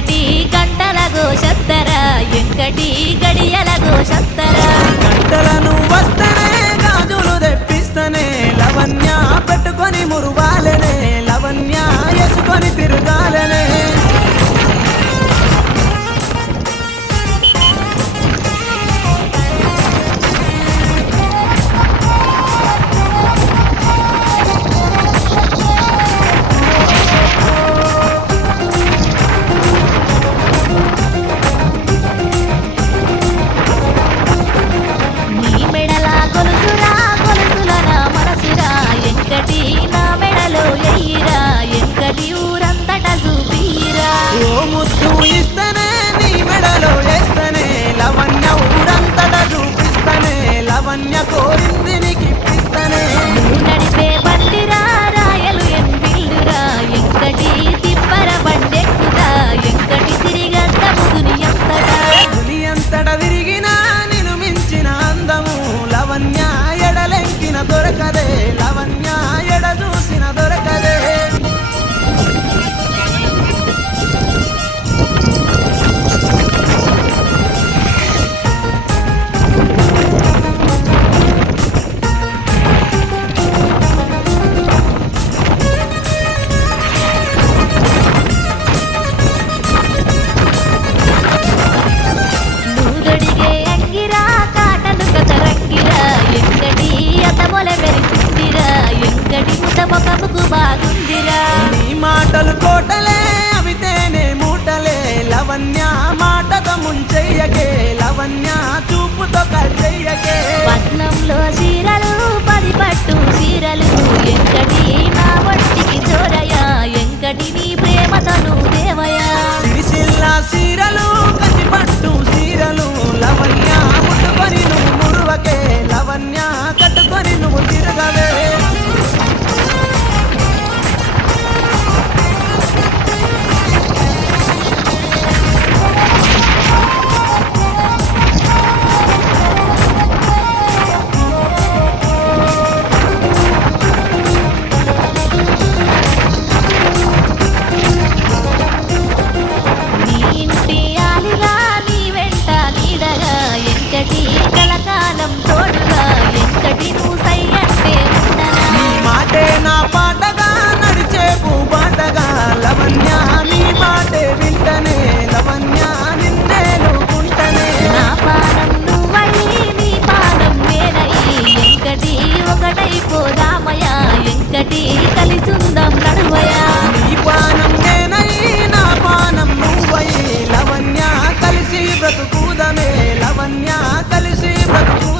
ఎంకటి గంటల గోషత్తర ఎంకటి గడియల గోషత్తర గంటలను వస్తనే గాజులు తెప్పిస్తనే లవణ్య పెట్టుకొని మురువాలనే లవణ్య వేసుకొని తిరగాలనే నీ మెడల గొలుసురా గొలుసుల నా మనసురా ఎంకటి నా మెడలో ఎయ్యిరా ఎంకటి ఊరంతట చూపిరా ఓ ముద్దు ఇస్తనే నీ మెడలో వేస్తనే లవణ్య ఊరంతట చూపిస్తనే లవణ్య కోరింది నీకిప్పిస్తనే నువ్వు నడిపే బండిరా రాయలు ఎంపిల్లురా ఎంకటి తిప్పర బండెక్కుతా ఎంకటి తిరిగంత ముదుని ఎంతటా దుని అంతట తిరిగినా నిన్ను మించిన అందము లవణ్య ఎడలెంకిన దొరకదే లవణ్య ఎడ చూసిన దొరకదే నూదొడిగే అంగిరా కాటను కతరంగిరా ఎంకటి అతమొల మెరిసిందిరా ఎంకటి ముత ముఖముకు బాగుందిరా నీ మాటలు కోటలే అవి తేనె మూటలే లవణ్య మాటతో ముంచెయ్యకే లవణ్య చూపుతో కల్చెయ్యకే పట్నంలో చీరలు పది పట్టు చీరలు ఎంకటి నా ఒంటికి చోరయా ఎంకటి నీ ప్రేమతను దేవయా సిరిసిల్ల సీరలు కంచి పట్టు సీరలు లవణ్య ముట్టుకొని నువ్వు మురువకే లవణ్య కట్టుకొని నువ్వు తిరగవే నీ ఇంటి ఆలిగా నీ వెంట నీడగా ఎంకటి కలకాలం తోడుగా ఎంకటి నువ్వు సయ్యంటే ఉండనా నీ మాటే నా పాటగా నడిచే బాటగా లవణ్య నీ మాటే వింటనే లవణ్య నిన్నే నువ్వుంటనే నా పానం నువ్వయి నీ పానం నేనయి ఎంకటి ఒకటైపోదామయా ఎంకటి కలిసుందం నడువయా నీ పానం నేనై నా పానం నువ్వై లవణ్య కలిసి బ్రతుకుదమే లవణ్య కలిసి బ్రతుకు